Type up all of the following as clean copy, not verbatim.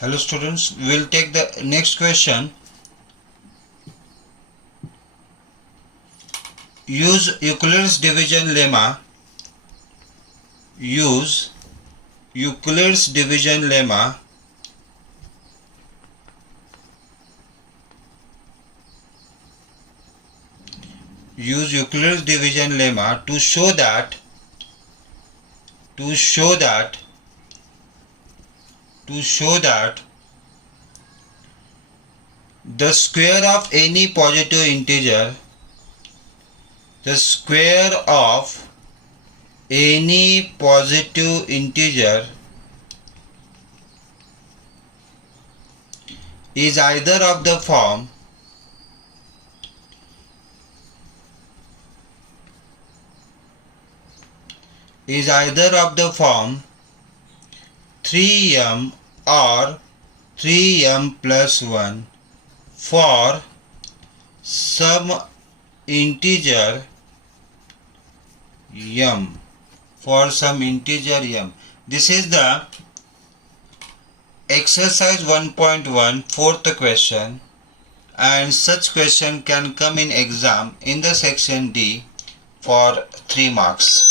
Hello students, we will take the next question. Use Euclid's division lemma. Use Euclid's division lemma to show that the square of any positive integer is either of the form 3m or 3m plus 1 for some integer m. This is the exercise 1.1 fourth question, and such question can come in exam in the section D for 3 marks.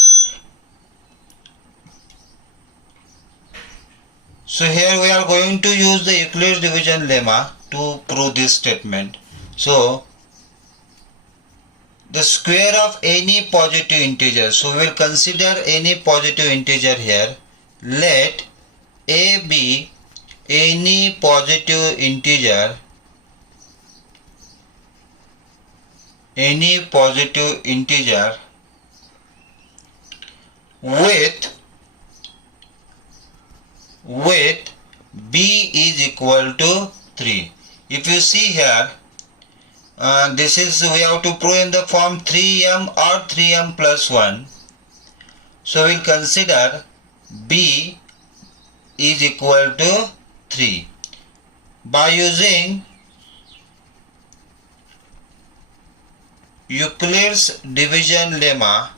So here we are going to use the Euclid's division lemma to prove this statement. So the square of any positive integer. So we will consider any positive integer here. Let a be any positive integer with b is equal to 3. If you see here, this is we have to prove in the form 3m or 3m plus 1. So we will consider b is equal to 3 by using Euclid's division lemma.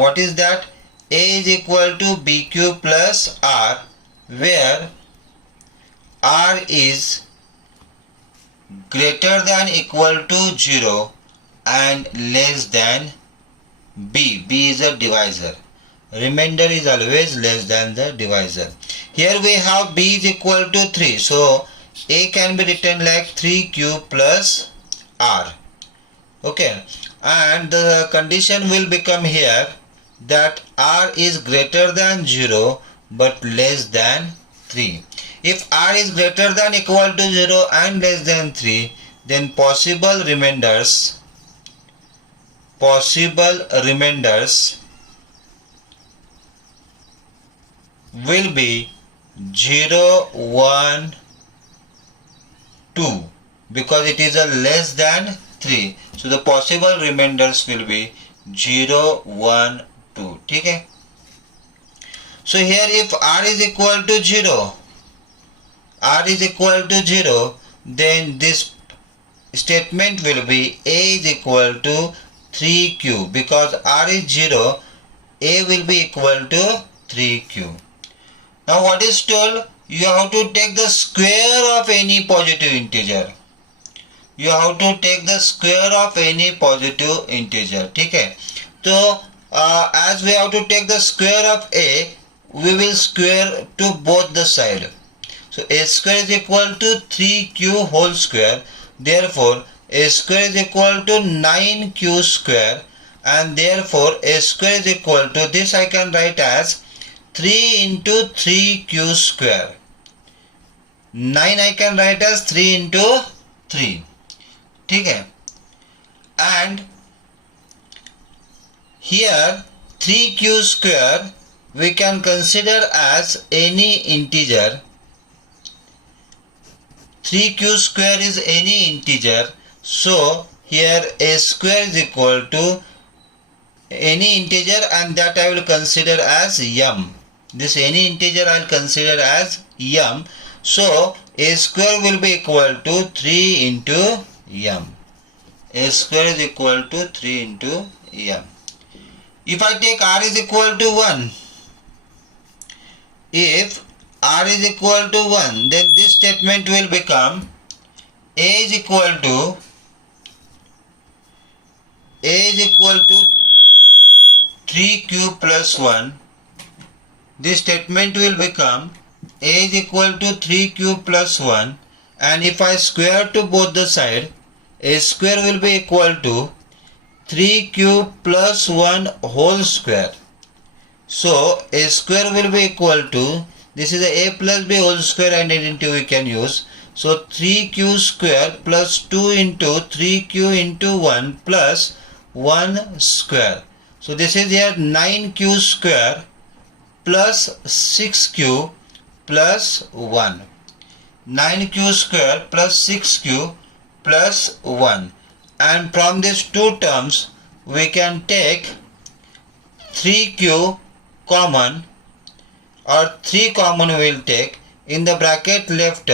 What is that? A is equal to bq plus r, where r is greater than equal to 0 and less than b. B is a divisor. Remainder is always less than the divisor. Here we have b is equal to 3. So a can be written like 3q plus r. Okay. And the condition will become here that r is greater than 0 but less than 3. If r is greater than equal to 0 and less than 3, then possible remainders will be 0, 1, 2, because it is a less than 3. So the possible remainders will be 0, 1, 2. Okay? So here if r is equal to 0, then this statement will be a is equal to 3q. Because r is 0, a will be equal to 3q. Now what is told? You have to take the square of any positive integer. Okay? So as we have to take the square of a, we will square to both the side. So a square is equal to 3q whole square. Therefore a square is equal to 9q square, and therefore a square is equal to, this I can write as 3 into 3q square. 9 I can write as 3 into 3. Okay? And here 3q square we can consider as any integer. 3q square is any integer. So here a square is equal to any integer, and that I will consider as m. This any integer I will consider as m. So a square will be equal to 3 into m. A square is equal to 3 into m. If I take r is equal to 1, If r is equal to 1, then this statement will become a is equal to 3 cube plus 1. This statement will become a is equal to 3 cube plus 1, and if I square to both the side, a square will be equal to 3 cube plus 1 whole square. So a square will be equal to, this is a plus b whole square identity we can use. So 3q square plus 2 into 3q into 1 plus 1 square. So this is here 9q square plus 6q plus 1. 9q square plus 6q plus 1. And from these two terms we can take 3q common, or 3 common we will take. In the bracket left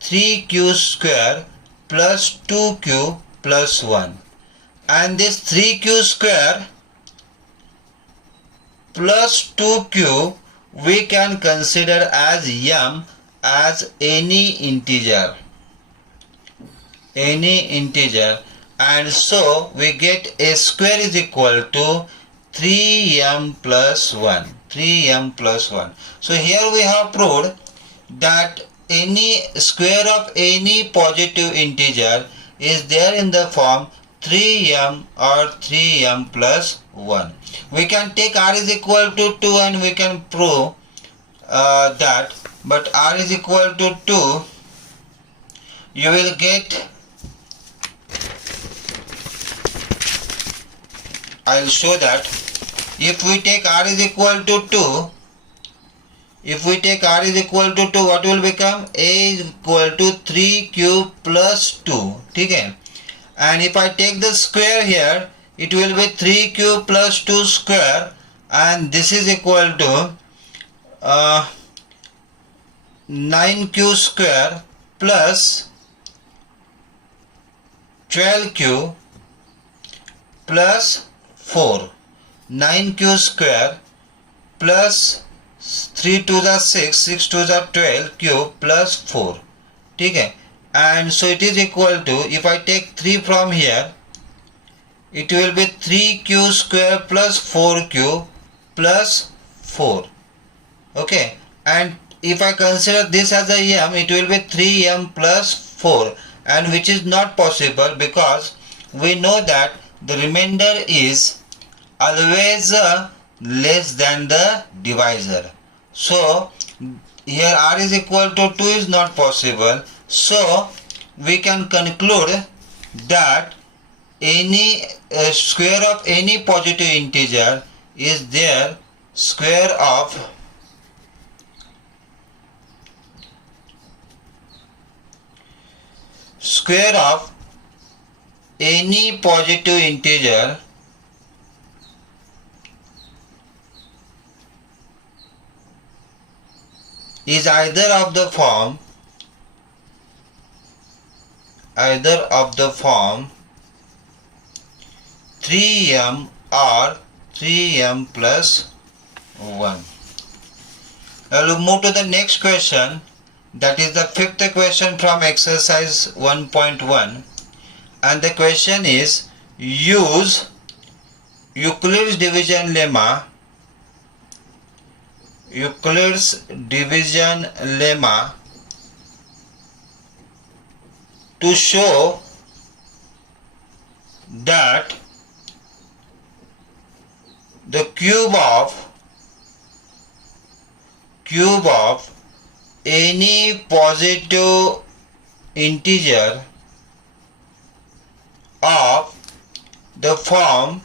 3q square plus 2q plus 1. And this 3q square plus 2q we can consider as m, as any integer. And so we get a square is equal to 3m plus 1. So here we have proved that any square of any positive integer is there in the form 3m or 3m plus 1. We can take r is equal to 2 and we can prove that, but r is equal to 2, you will get, I will show that if we take r is equal to 2, what will become? A is equal to 3 cube plus 2. Okay? And if I take the square here, it will be 3 cube plus 2 square, and this is equal to 9q square plus 12q plus 4. 9q square plus 3 2s are 6, 6 2s are 12 cube plus 4. Okay? And so it is equal to, if I take 3 from here, it will be 3q square plus 4q plus 4. Okay? And if I consider this as a m, it will be 3m plus 4, and which is not possible because we know that the remainder is always less than the divisor. So here r is equal to 2 is not possible. So we can conclude that any square of any positive integer is there, square of any positive integer is either of the form 3m or 3m plus 1. Now we'll move to the next question, that is the fifth question from exercise 1.1, and the question is, use Euclid's division lemma to show that the cube of any positive integer of the form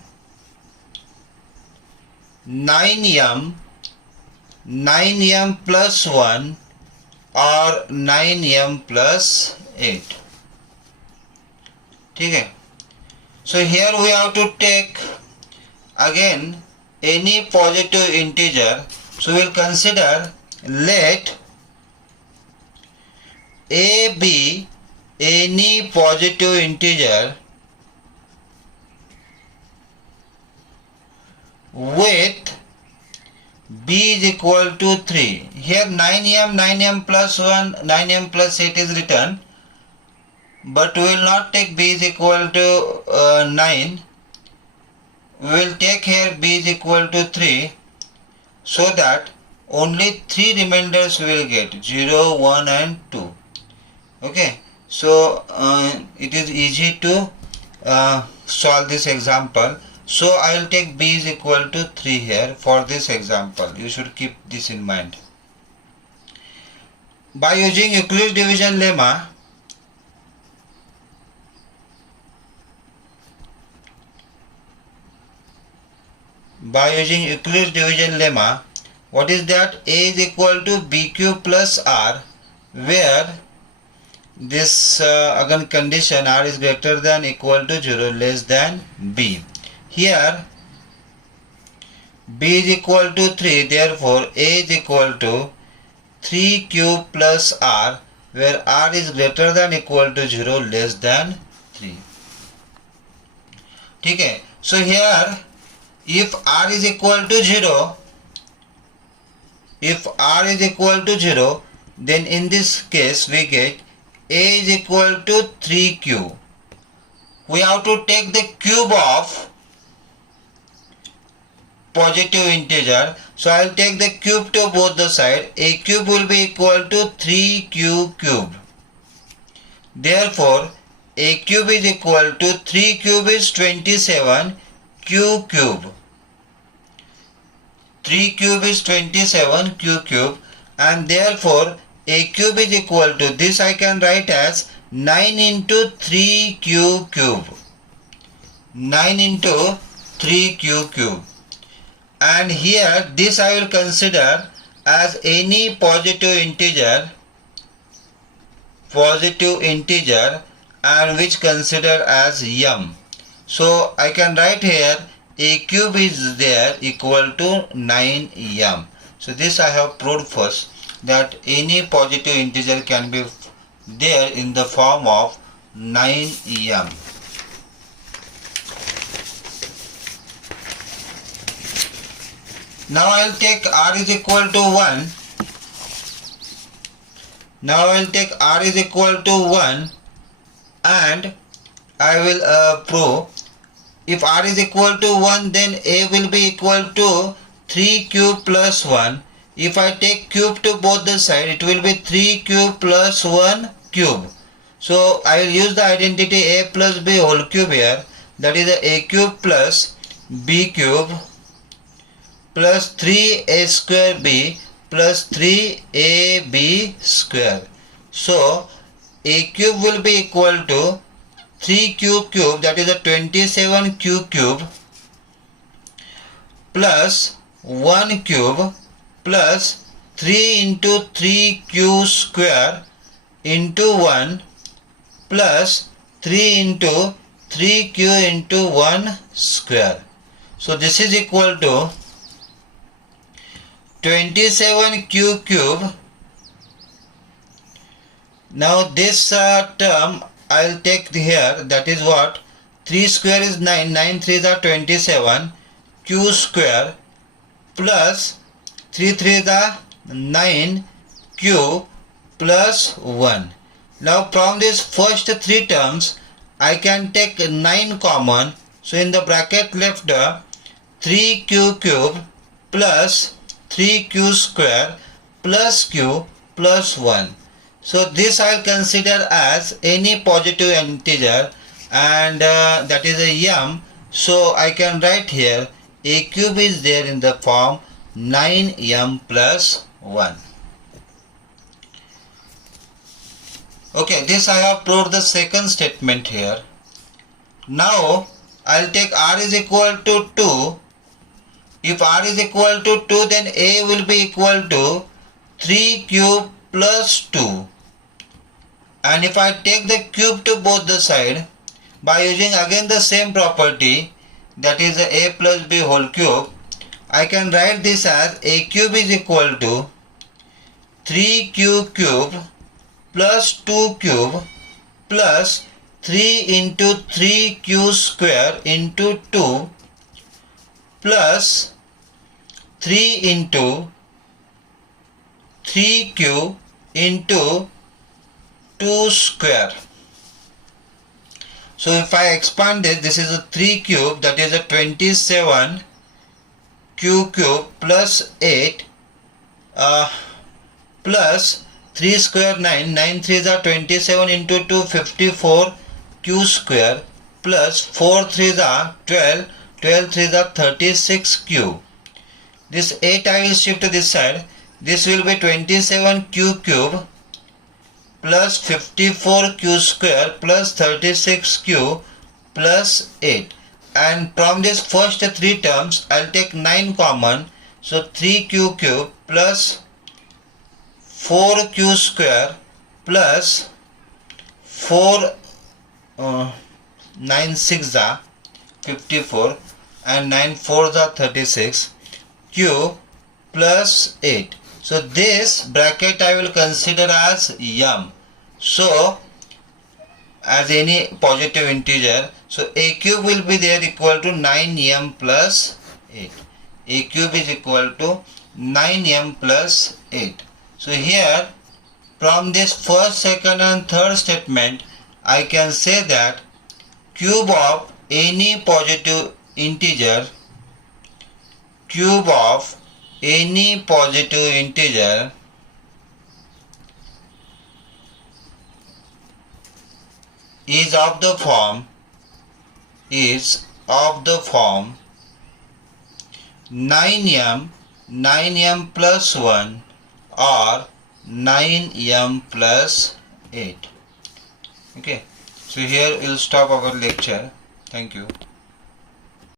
9m plus 1 or 9m plus 8. Okay? So here we have to take again any positive integer. So we will consider, let a be any positive integer with b is equal to 3. Here 9m plus 1, 9m plus 8 is written, but we will not take b is equal to 9. We will take here b is equal to 3, so that only 3 remainders we will get, 0, 1 and 2. Okay, so it is easy to solve this example. So I will take b is equal to 3 here for this example. You should keep this in mind. By using Euclid's division lemma, what is that? A is equal to b cube plus r, where this again condition r is greater than equal to 0 less than b. Here b is equal to 3, therefore a is equal to 3 cube plus r, where r is greater than equal to 0 less than 3. Okay, so here if r is equal to 0, then in this case we get a is equal to 3 cube. We have to take the cube of positive integer. So I will take the cube to both the side. A cube will be equal to 3q cube. Therefore, a cube is equal to 3 cube is 27 q cube. 3 cube is 27 q cube, and therefore a cube is equal to, this I can write as 9 into 3q cube. 9 into 3q cube. And here this I will consider as any positive integer and which consider as m. So I can write here a cube is there equal to 9m. So this I have proved first, that any positive integer can be there in the form of 9m. Now I will take r is equal to 1. And I will prove, if r is equal to 1, then a will be equal to 3 cube plus 1. If I take cube to both the side, it will be 3 cube plus 1 cube. So I will use the identity a plus b whole cube here. That is a cube plus b cube plus 3a square b plus 3ab square. So a cube will be equal to 3q cube, that is a 27q cube, plus 1 cube plus 3 into 3q square into 1 plus 3 into 3q into 1 square. So this is equal to 27q cube. Now this term I will take here, that is what, 3 square is 9, 9 3s are 27, q square plus 3 3s are 9, q plus 1. Now from these first 3 terms I can take 9 common. So in the bracket left 3q cube plus 3q square plus q plus 1. So this I will consider as any positive integer, and that is a m. So I can write here a cube is there in the form 9m plus 1. Okay, this I have proved the second statement here. Now I will take r is equal to 2. If r is equal to 2, then a will be equal to 3 cube plus 2. And if I take the cube to both the side, by using again the same property, that is a plus b whole cube, I can write this as a cube is equal to 3q cube plus 2 cube plus 3 into 3q square into 2 plus 3 into 3 cube into 2 square. So if I expand this is a 3 cube, that is a 27 q cube plus 8 plus 3 square 9, 9 3s are 27 into 2 54 q square plus 4 3s are 12, 12 3s are 36 q. This 8 I will shift to this side. This will be 27 q cube plus 54 q square plus 36 q plus 8. And from this first 3 terms I'll take 9 common. So 3q cube plus 4q square plus 4 9 6 are 54 and 9 4s are 36 q plus 8. So this bracket I will consider as m. So as any positive integer, so a cube will be there equal to 9m plus 8. A cube is equal to 9m plus 8. So here from this first, second and third statement I can say that cube of any positive integer, cube of any positive integer is of the form 9m plus 1 or 9m plus 8. Okay, so here we'll stop our lecture. Thank you.